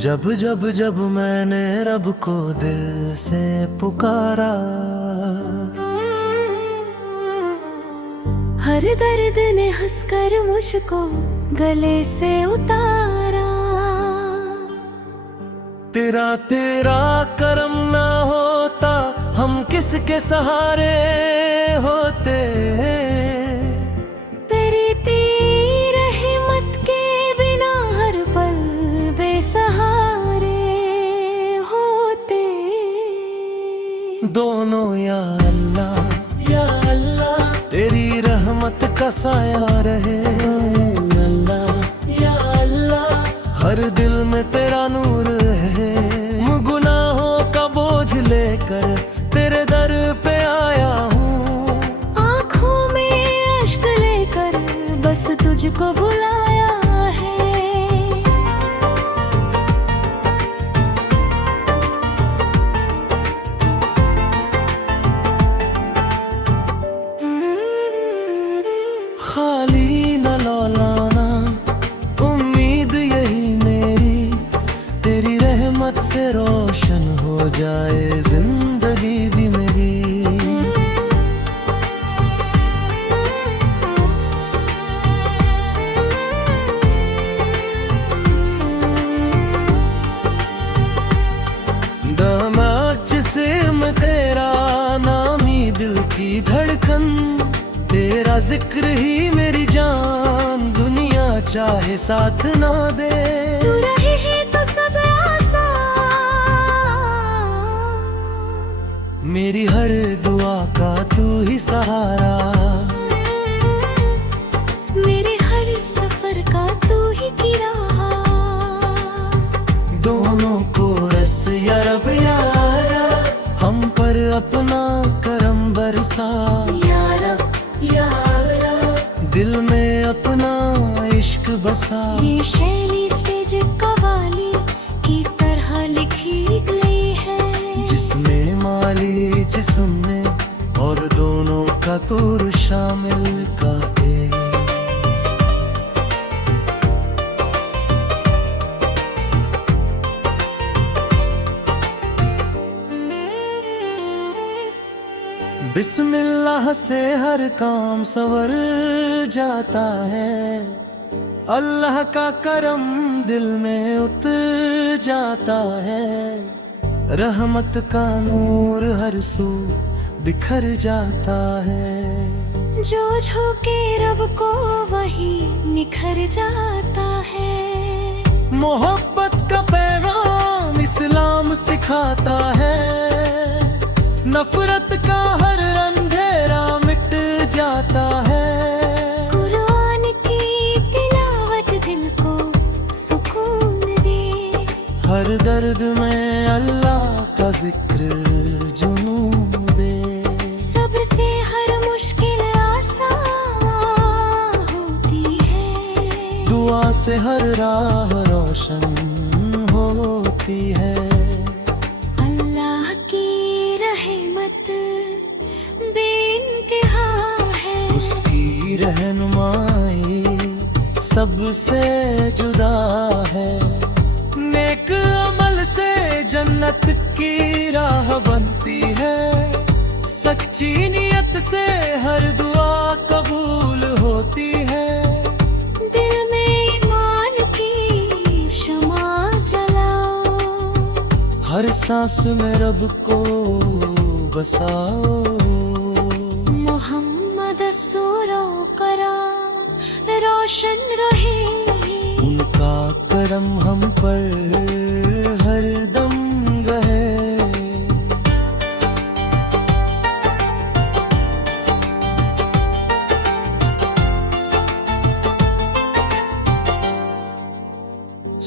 जब जब जब मैंने रब को दिल से पुकारा, हर दर्द ने हंसकर मुझको गले से उतारा। तेरा तेरा करम ना होता हम किसके सहारे होते। तेरी रहमत के बिना हर पल बेसहारे होते। दोनों या अल्लाह तेरी रहमत का साया रहे। अल्लाह या अल्लाह हर दिल में तेरा नूर है। गुनाहों का बोझ लेकर तेरे दर पे आया हूँ। आँखों में अश्क लेकर बस तुझको बुलाया है। खाली न लौलाना उम्मीद यही मेरी, तेरी रहमत से रोशन हो जाए जिंदगी भी मेरी। दामाद जिस्म तेरा नामी दिल की धड़कन, तेरा जिक्र ही मेरी जान दुनिया चाहे साथ ना दे। तू रहे है तो सब आसान, मेरी हर दुआ का तू ही सहारा। मेरे हर सफर का तू ही किराया। दोनों को रस या रब यारा, हम पर अपना करम बरसा। या रब या दिल में अपना इश्क बसा। ये शैली स्टेज कवाली की तरह लिखी गई है, जिसमें माली जिस्म में और दोनों का तुर शामिल का एक। बिस्मिल्लाह से हर काम सवर जाता है। अल्लाह का करम दिल में उतर जाता है। रहमत का नूर हर सू बिखर जाता है। जो झुके रब को वही निखर जाता है। मोहब्बत का पैगाम इस्लाम सिखाता है। नफरत का हर अंधेरा मिट जाता है। कुरान की तिलावत दिल को सुकून दे। हर दर्द में अल्लाह का जिक्र जुनून दे। सब्र से हर मुश्किल आसान होती है। दुआ से हर राह रोशन होती है। अल्लाह की रहमत बेइंतहा है। उसकी रहनुमाई सबसे जुदा है। नेक अमल से जन्नत की राह बनती है। सच्ची नियत से हर दुआ कबूल होती है। दिल में ईमान की शमा जलाओ। हर सांस में रब को बसाओ। मोहम्मद सूरो करा रोशन रहे। उनका करम हम पर हर दम रहे।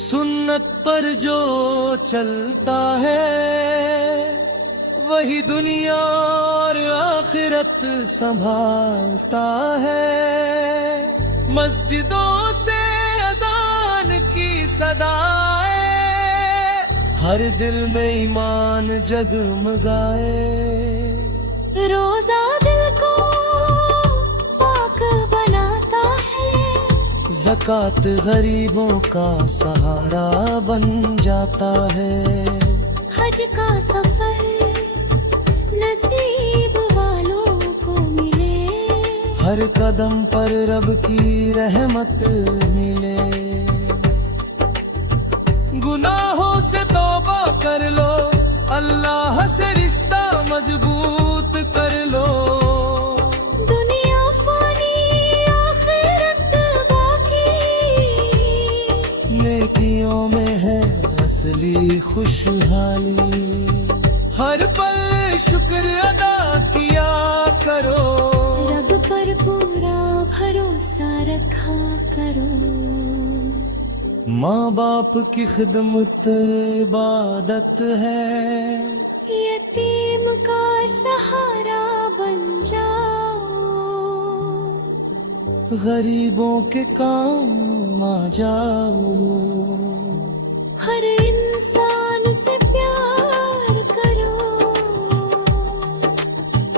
सुन्नत पर जो चलता है वही दुनिया और आखिरत संभालता है। मस्जिदों से अजान की सदाए हर दिल में ईमान जगमगाए। रोजा दिल को पाक बनाता है। शफकात गरीबों का सहारा बन जाता है। हज का सफर नसीब वालों को मिले, हर कदम पर रब की रहमत मिले। गुनाहों से तौबा कर लो, अल्लाह से रिश्ता मजबूत कर लो। दुनिया फानी आखिरत बाकी, नेकियों में है असली खुशहाली। हर पल शुक्र अदा किया करो, रब पर पूरा भरोसा रखा करो। माँ बाप की खिदमत इबादत है, यतीम का सहारा बन जाओ, गरीबों के काम आ जाओ। हर इंसान से प्यार करो,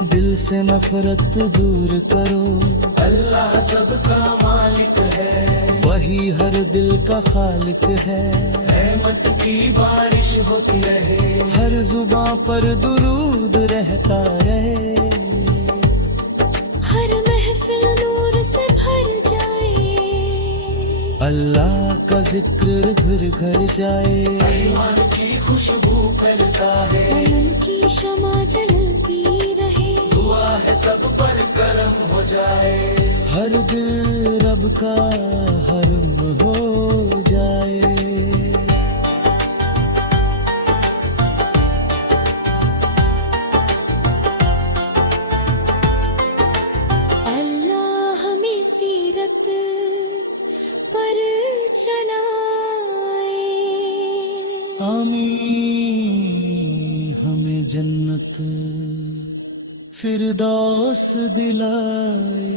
दिल से नफरत दूर करो। अल्लाह सबका मालिक है, वही हर दिल का खालिक है। रहमत की बारिश होती रहे, हर जुबां पर दुरूद रहता रहे। हर महफिल नूर से भर जाए, अल्लाह का जिक्र घर घर जाए। ईमान की खुशबू फैलता है, मन की शमा जलती रहे। दुआ है सब पर करम हो जाए, हर दिल रब का हरम हो जाए। अल्लाह हमें सीरत पर चलाए, आमीन। हमें जन्नत फिरदौस दिलाए।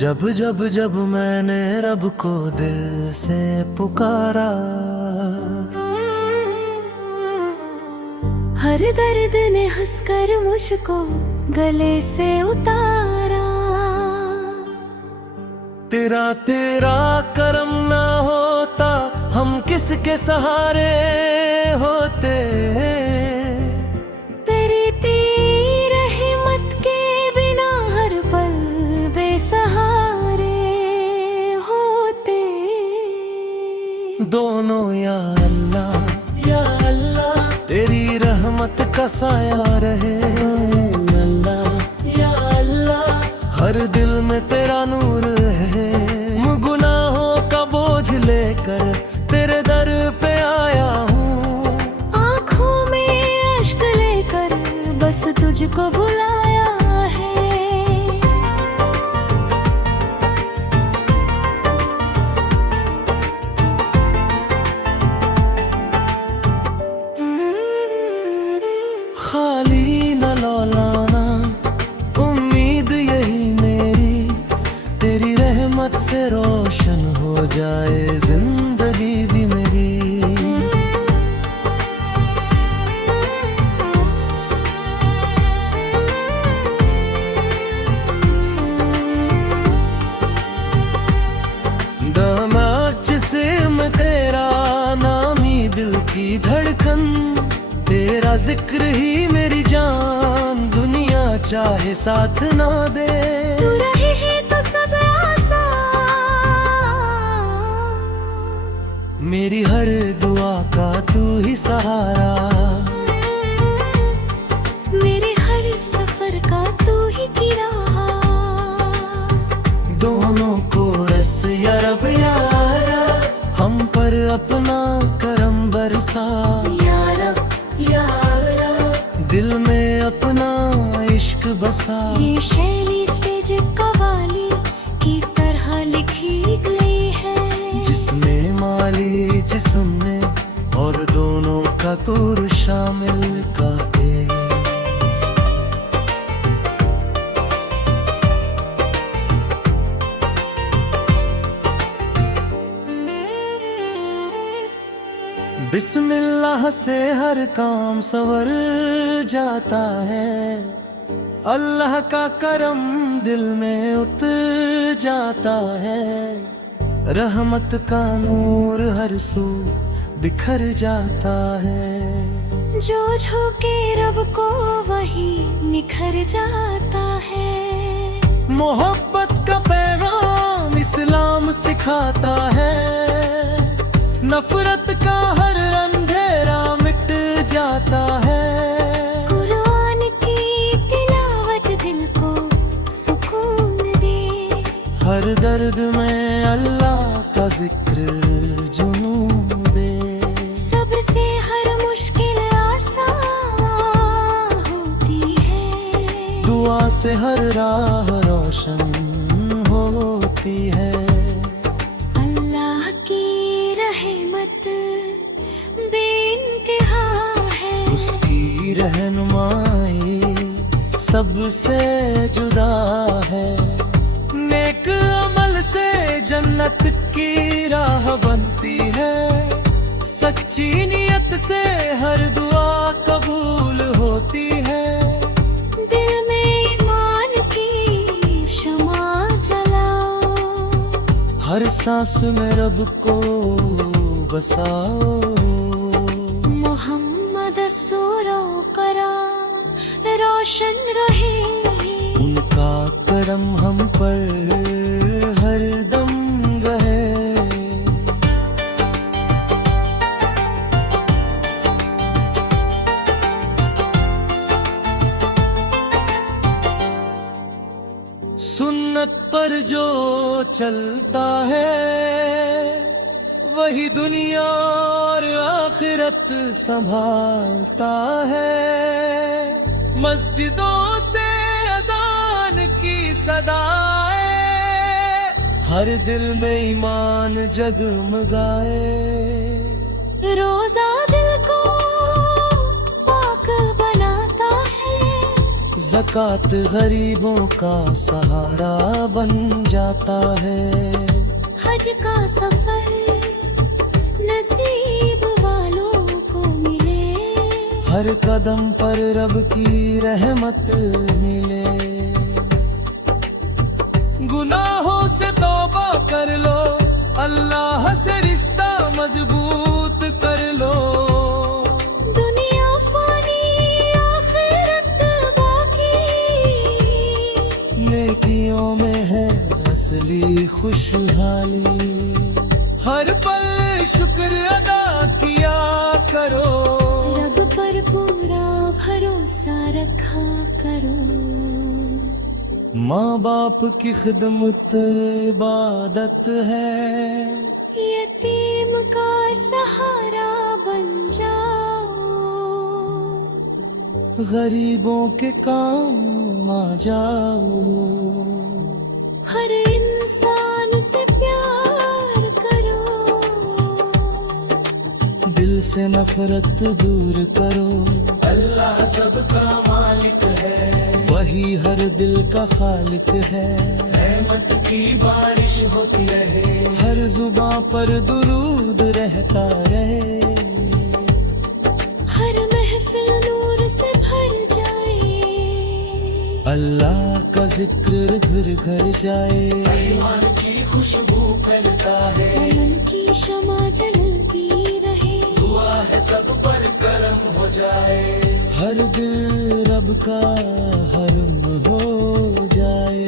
जब जब जब मैंने रब को दिल से पुकारा, हर दर्द ने हंसकर मुझको गले से उतारा। तेरा तेरा करम ना होता, हम किसके सहारे होते। तेरी रहमत के बिना हर पल बेसहारे होते। दोनों या अल्लाह तेरी रहमत का साया रहे। अल्लाह या अल्लाह हर दिल में तेरा नूर है। गुनाहों का बोझ लेकर तेरे दर पे आया हूँ, आँखों में अश्क लेकर बस तुझको बुलाया है। खाली न लौलाना उम्मीद यही मेरी, तेरी रहमत से रोशन हो जाए जिंदगी भी मेरी। दामाद जिस्म तेरा, नामी दिल की धड़कन, तेरा जिक्र ही मेरी जान, दुनिया चाहे साथ ना दे। तू रहे है तो सब आसान, मेरी हर दुआ का तू ही सहारा, मेरे हर सफर का तू ही किराया। दोनों को रस या रब यारा, हम पर अपना करम बरसा। या रब या रब, दिल में अपना इश्क बसा। ये शैली स्टेज कवाली की तरह लिखी गई है, जिसमें फतूर शामिल का एक। बिस्मिल्लाह से हर काम सवर जाता है, अल्लाह का करम दिल में उतर जाता है, रहमत का नूर हर सू बिखर जाता है। जो झुके रब को वही निखर जाता है। मोहब्बत का पैगाम इस्लाम सिखाता है, नफरत का हर अंधेरा मिट जाता है। कुरान की तिलावत दिल को सुकून दे, हर दर्द में अल्लाह का जिक्र जुनून दे। सब्र से हर मुश्किल आसान होती है, दुआ से हर राह रोशन होती है। अल्लाह की रहमत बेइंतहा है, उसकी रहनुमाई सबसे जुदा है। नेक अमल से जन्नत की राह बनती है, सच्ची नियत से हर दुआ कबूल होती है। दिल में ईमान की शमा जलाओ, हर सांस में रब को बसाओ। मोहम्मद सूरो करा रोशन रहे, उनका करम हम पर हर दम रहे। सुन्नत पर जो चलता है, वही दुनिया और आखिरत संभालता है। मस्जिदों से अजान की सदाए, हर दिल में ईमान जगमगाए। रोजा दिल को पाक बनाता है, ज़कात गरीबों का सहारा बन जाता है। हज का सफर नसीब वालों को मिले, हर कदम पर रब की रहमत मिले। गुनाहों से तौबा कर लो, अल्लाह से रिश्ता मजबूत कर लो। दुनिया फानी आखिरत बाकी, नेकियों में है असली खुशहाली। हर पल शुक्र अदा किया करो, रब पर पूरा भरोसा रखा करो। माँ बाप की खिदमत इबादत है, यतीम का सहारा बन जाओ, गरीबों के काम आ जाओ। हर इंसान से प्यार करो, दिल से नफरत दूर करो। अल्लाह सबका मालिक है, वही हर दिल का खालिक है। रहमत की बारिश होती रहे, हर जुबां पर दुरूद रहता रहे। हर महफिल नूर से भर जाए, अल्लाह का जिक्र घर घर जाए। ईमान की खुशबू फैलता है, मन की शमा जलती रहे। दुआ है सब पर करम हो जाए, हर दिल रब का हरम हो जाए।